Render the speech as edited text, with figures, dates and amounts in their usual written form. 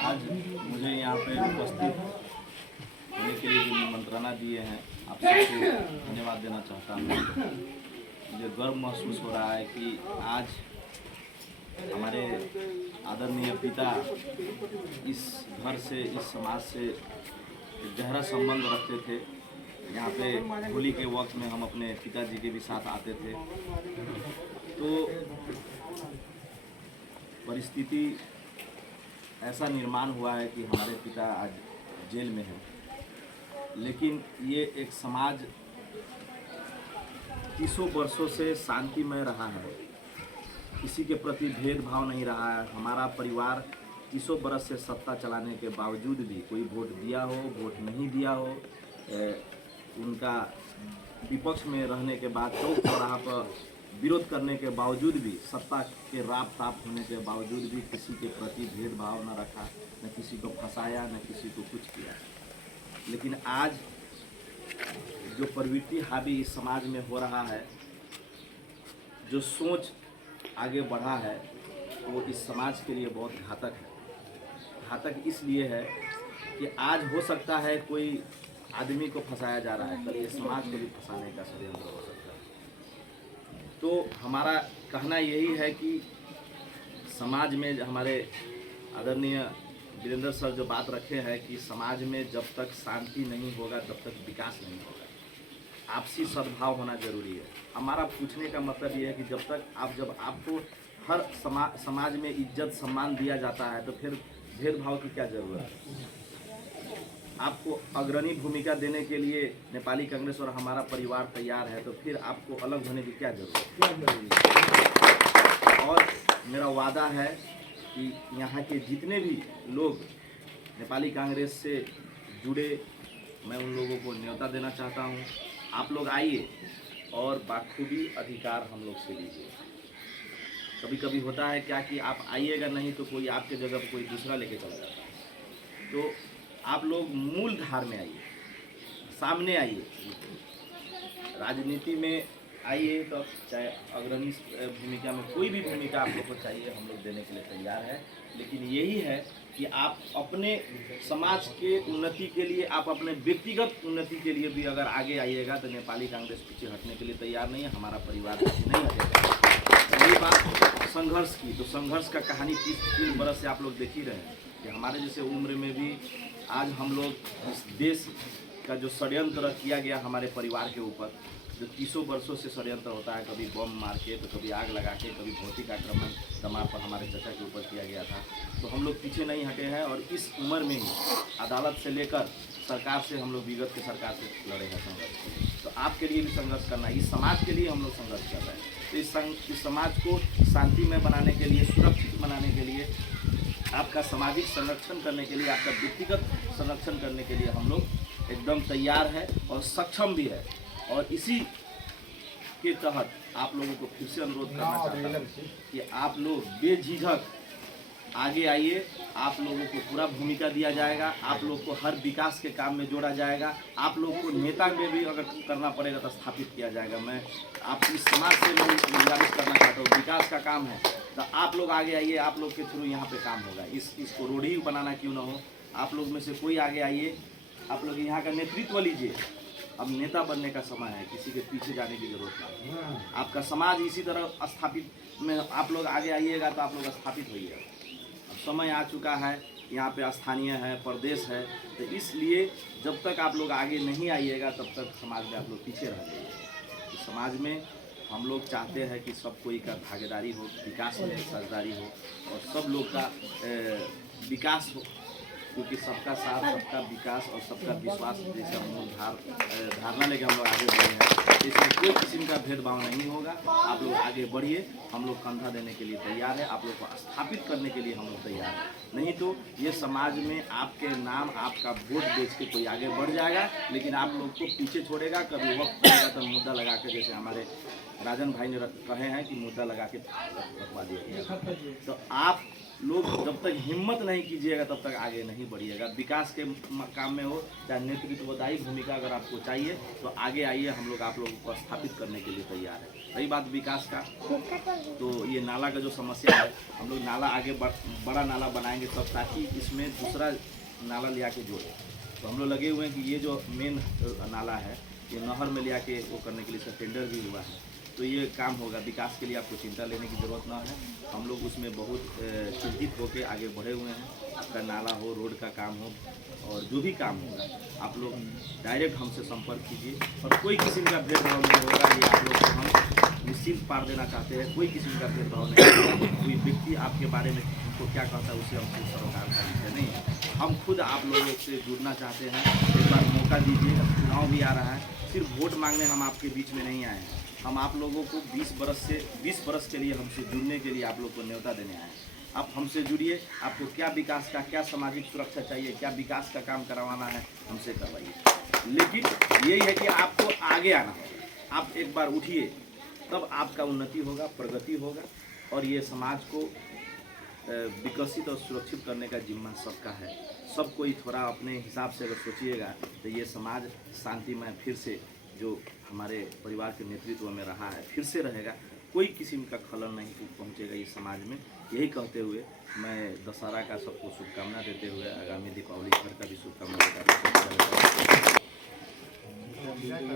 आज मुझे यहाँ पे उपस्थित होने के लिए जो निमंत्रणा दिए हैं, आप सबको धन्यवाद देना चाहता हूँ। मुझे गर्व महसूस हो रहा है कि आज हमारे आदरणीय पिता इस घर से, इस समाज से गहरा संबंध रखते थे। यहाँ पे होली के वक्त में हम अपने पिताजी के भी साथ आते थे। तो परिस्थिति ऐसा निर्माण हुआ है कि हमारे पिता आज जेल में हैं, लेकिन ये एक समाज 30 वर्षों से शांतिमय रहा है, किसी के प्रति भेदभाव नहीं रहा है। हमारा परिवार 30 बरस से सत्ता चलाने के बावजूद भी, कोई वोट दिया हो, वोट नहीं दिया हो, उनका विपक्ष में रहने के बाद चौक चौराहा पर विरोध करने के बावजूद भी, सत्ता के राप ताप होने के बावजूद भी किसी के प्रति भेदभाव न रखा, न किसी को फंसाया, न किसी को कुछ किया। लेकिन आज जो प्रवृत्ति हावी इस समाज में हो रहा है, जो सोच आगे बढ़ा है, वो इस समाज के लिए बहुत घातक है। घातक इसलिए है कि आज हो सकता है कोई आदमी को फंसाया जा रहा है, कल ये समाज को भी फंसाने का षड्यंत्र हो सकता है। तो हमारा कहना यही है कि समाज में हमारे आदरणीय वीरेंद्र सर जो बात रखे हैं कि समाज में जब तक शांति नहीं होगा तब तक विकास नहीं होगा। आपसी सद्भाव होना जरूरी है। हमारा पूछने का मतलब ये है कि जब आपको हर समाज में इज्जत सम्मान दिया जाता है तो फिर भेदभाव की क्या ज़रूरत है। आपको अग्रणी भूमिका देने के लिए नेपाली कांग्रेस और हमारा परिवार तैयार है, तो फिर आपको अलग होने की क्या जरूरत है। और मेरा वादा है कि यहाँ के जितने भी लोग नेपाली कांग्रेस से जुड़े, मैं उन लोगों को न्योता देना चाहता हूँ। आप लोग आइए और बाखूबी अधिकार हम लोग से लीजिए। कभी कभी होता है क्या कि आप आइएगा नहीं तो कोई आपके जगह पर कोई दूसरा लेके चला जाता है। तो आप लोग मूल धार में आइए, सामने आइए, राजनीति में आइए। तो चाहे अग्रणी भूमिका में कोई भी भूमिका आप लोग को चाहिए, हम लोग देने के लिए तैयार है। लेकिन यही है कि आप अपने समाज के उन्नति के लिए, आप अपने व्यक्तिगत उन्नति के लिए भी अगर आगे आइएगा तो नेपाली कांग्रेस पीछे हटने के लिए तैयार नहीं है, हमारा परिवार पीछे नहीं हटेगा। यही बात संघर्ष की, तो संघर्ष का कहानी 30 बरस से आप लोग देख ही रहे हैं कि हमारे जैसे उम्र में भी आज हम लोग इस देश का जो षड्यंत्र किया गया हमारे परिवार के ऊपर, जो 30 वर्षों से षड्यंत्र होता है, कभी बम मार के, तो कभी आग लगा के, कभी भौतिक आक्रमण दमार पर हमारे चाचा के ऊपर किया गया था, तो हम लोग पीछे नहीं हटे हैं। और इस उम्र में ही अदालत से लेकर सरकार से हम लोग विगत के सरकार से लड़े हैं संघर्ष। तो आपके लिए भी संघर्ष करना है, इस समाज के लिए हम लोग संघर्ष कर रहे हैं। तो इस समाज को शांतिमय बनाने के लिए, सुरक्षित बनाने के लिए, आपका सामाजिक संरक्षण करने के लिए, आपका व्यक्तिगत संरक्षण करने के लिए हम लोग एकदम तैयार है और सक्षम भी है। और इसी के तहत आप लोगों को फिर से अनुरोध करना चाहता हूँ कि आप लोग बेझिझक आगे आइए। आप लोगों को पूरा भूमिका दिया जाएगा, आप लोग को हर विकास के काम में जोड़ा जाएगा, आप लोग को नेता में भी अगर करना पड़ेगा तो स्थापित किया जाएगा। मैं आप इस समाज से गुजारिश करना चाहता हूँ, विकास का काम है तो आप लोग आगे आइए, आप लोग के थ्रू यहाँ पे काम होगा। इसको रोडी बनाना क्यों ना हो, आप लोग में से कोई आगे आइए, आप लोग यहाँ का नेतृत्व लीजिए। अब नेता बनने का समय है, किसी के पीछे जाने की जरूरत नहीं है। आपका समाज इसी तरह स्थापित में आप लोग आगे आइएगा तो आप लोग स्थापित होइएगा। अब समय आ चुका है, यहाँ पे स्थानीय है, प्रदेश है, तो इसलिए जब तक आप लोग आगे नहीं आइएगा तब तक समाज में आप लोग पीछे रह जाइएगा। तो समाज में हम लोग चाहते हैं कि सब कोई का भागीदारी हो, विकास में साझेदारी हो और सब लोग का विकास हो, क्योंकि सबका साथ, सबका विकास और सबका विश्वास जैसे हम लोग धारणा लेके हम लोग आगे बढ़े हैं। इसमें कोई किस्म का भेदभाव नहीं होगा। आप लोग आगे बढ़िए, हम लोग कंधा देने के लिए तैयार है, आप लोग को स्थापित करने के लिए हम लोग तैयार हैं। नहीं तो ये समाज में आपके नाम, आपका वोट बेच के कोई आगे बढ़ जाएगा, लेकिन आप लोग को पीछे छोड़ेगा। कभी वक्त पड़ेगा तो मुद्दा लगा के, जैसे हमारे राजन भाई ने कहे हैं कि मुद्दा लगा के रखवा दिया। तो आप लोग जब तक हिम्मत नहीं कीजिएगा तब तक आगे नहीं बढ़िएगा। विकास के काम में हो चाहे नेतृत्वदायी भूमिका अगर आपको चाहिए तो आगे आइए, हम लोग आप लोगों को स्थापित करने के लिए तैयार है। रही बात विकास का, तो ये नाला का जो समस्या है, हम लोग नाला आगे बड़ा नाला बनाएंगे तब, ताकि इसमें दूसरा नाला ले आके जोड़े। तो हम लोग लगे हुए हैं कि ये जो मेन नाला है ये नहर में ले आके वो करने के लिए इसका टेंडर भी हुआ है, तो ये काम होगा। विकास के लिए आपको चिंता लेने की ज़रूरत ना है, हम लोग उसमें बहुत चिंतित होकर आगे बढ़े हुए हैं। आपका नाला हो, रोड का काम हो, और जो भी काम होगा आप लोग डायरेक्ट हमसे संपर्क कीजिए, और कोई किस्म का भेदभाव नहीं होगा। ये आप लोग को हम निश्चिंत पार देना चाहते हैं, कोई किस्म का भेदभाव नहीं होगा। कोई व्यक्ति आपके बारे में हमको क्या कहता है उसे हमसे सरोकार का विषय नहीं है। हम खुद आप लोगों से जुड़ना चाहते हैं, एक बार मौका दीजिए। चुनाव भी आ रहा है, सिर्फ वोट मांगने हम आपके बीच में नहीं आए हैं। हम आप लोगों को 20 बरस के लिए हमसे जुड़ने के लिए आप लोग को न्योता देने आए हैं। आप हमसे जुड़िए, आपको क्या विकास का, क्या सामाजिक सुरक्षा चाहिए, क्या विकास का काम करवाना है, हमसे करवाइए। लेकिन यही है कि आपको आगे आना होगा। आप एक बार उठिए, तब आपका उन्नति होगा, प्रगति होगा, और ये समाज को विकसित और सुरक्षित करने का जिम्मा सबका है। सब कोई थोड़ा अपने हिसाब से अगर सोचिएगा तो ये समाज शांतिमय फिर से जो हमारे परिवार के नेतृत्व में रहा है फिर से रहेगा। कोई किस्म का खलल नहीं पहुंचेगा इस समाज में। यही कहते हुए मैं दशहरा का सबको शुभकामना देते हुए आगामी दीपावली घर का भी शुभकामना देता हूं।